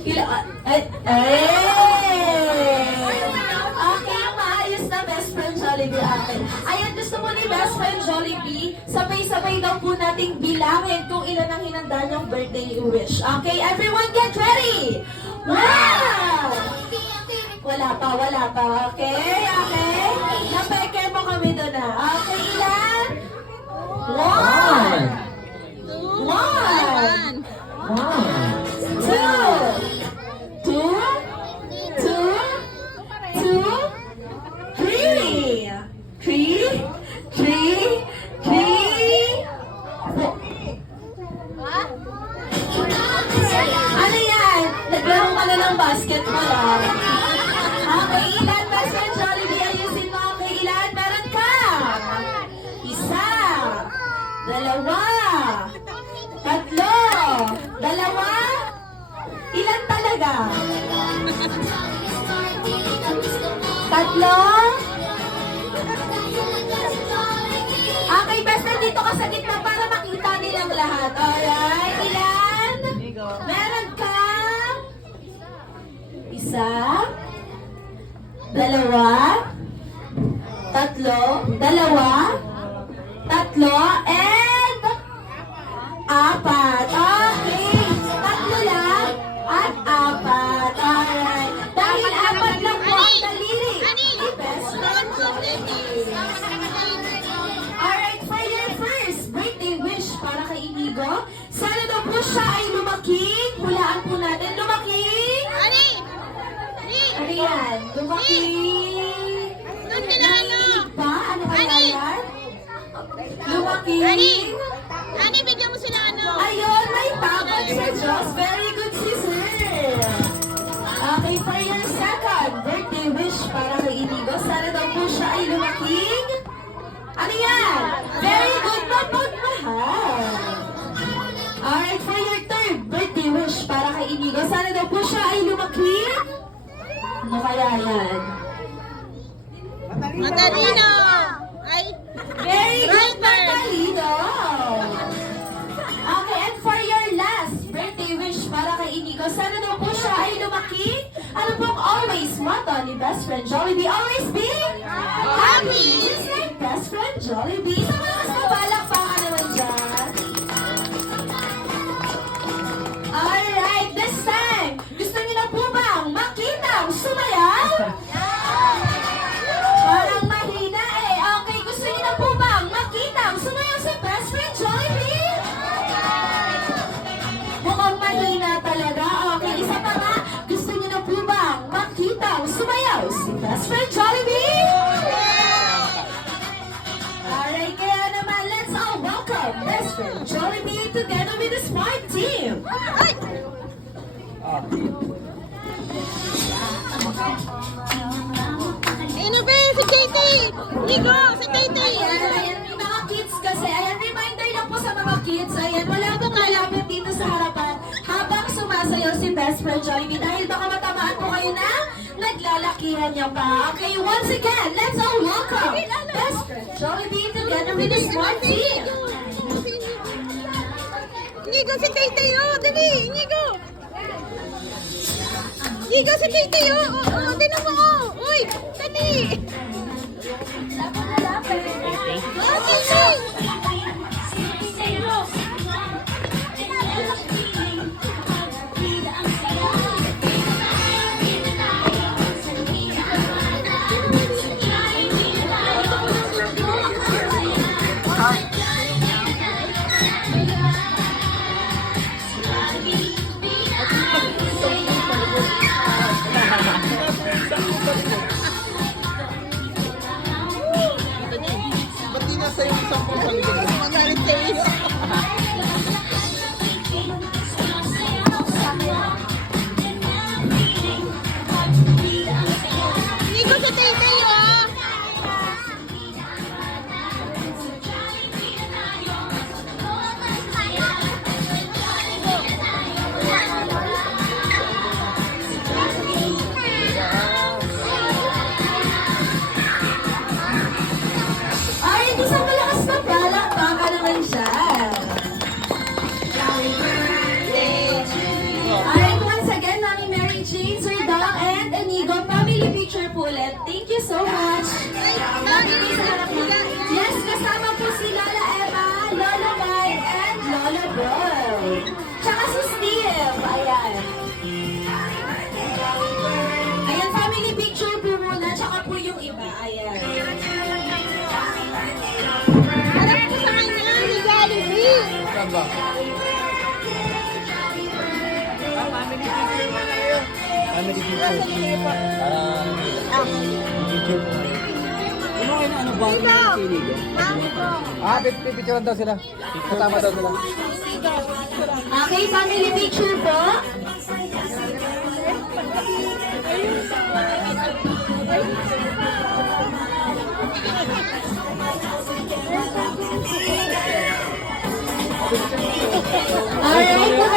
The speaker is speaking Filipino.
Okay, maayos na best friend Jollibee akin. Ayan, gusto mo ni best friend Jollibee, sabay-sabay daw po nating bilangin kung ilan ang hinanda niyang birthday wish. Okay, everyone get ready! Wow! Wala pa. Okay? Napeke mo kami doon na. Okay, ilan? One! Two, three. Ano yan? Naglaro ka na ng basketball, ah. Okay, ilan best friend Jollibee? Ayusin mo. Okay, ilan? Meron ka? Isa. Dalawa. Tatlo. Dalawa. Ilan talaga? Tatlo. Okay, best friend, dito ka sa gitna para makita nilang lahat. Alright, ilan? Meron ka? Isa. Dalawa. Tatlo. Dalawa. Tatlo. And apat. Okay. Tatlo lang. At apat. Alright. Dahil apat lang po ang daliri. Ni best friend Jollibee. Alright, for your first birthday wish para kay Inigo, sana daw po siya ay lumaking. Hulaan po natin. Lumaking. Ano yan? Lumaking. Ba? Ano kaya yan? Lumaking. Bigyan mo sila ano? Ayun, may tabag sa Diyos. Very good si Sir. Okay, for your second birthday wish para kay Inigo, sana daw po siya ay lumaking. Ano yan? Very good, mapagmahal. Alright, for your third birthday wish para kay Inigo, sana daw po siya ay lumaking. Ano kaya yan? Matalino! Ay, Very good, Rider. Matalino! Okay, and for your last birthday wish para kay Inigo, sana daw po siya ay lumaki. Ano pong always motto ni best friend Jollibee? Always be happy! Just like best friend Jollibee. Sa mga mas mabalakpakan naman dyan. Alright, this time, gusto niyo na po bang makita ang sumayaw? Parang mahina eh. Okay, gusto niyo na po bang makita ang sumayaw si best friend Jollibee? Mukhang mahina talaga. Okay, isa pa nga. Gusto niyo na po bang makita ang sumayaw si best friend Jollibee? Alright, kaya naman, let's all welcome best friend Jollibee together with the Smart Team. ay! Ano ba? Si JT! Nigo! Si JT! Ayan, may mga kids kasi. Ayan, reminder lang po sa mga kids. Ayan, wala pong lalapit dito sa harapan habang sumasayaw si best friend Jollibee dahil baka matamaan po kayo na naglalakihan niya pa. Okay, once again, let's all welcome best friend Jollibee together with the Smart Team. Nigo si JT! Oh, dali! Nigo! Nigo si JT! Oh, tinan mo! Oh! Uy! Dali! Oh, JT! Ba't di nasa yung Jane, Sir Dong, and Enigo. Family picture po ulit. Thank you so much. Family sa harap na. Yes, kasama po si Lola Emma, Lolo Mike, and Lolo Boy. Tsaka si Steve. Ayan. Ayan, family picture po muna. Tsaka po yung iba. Ayan. Harap ko sa kanya ni Jollibee. Saan ba? Family picture. Picture po. Ano kayo na ano ba? Dito. Mami ko. Picture daw sila. Kasama daw sila. Okay, family picture po. Alright,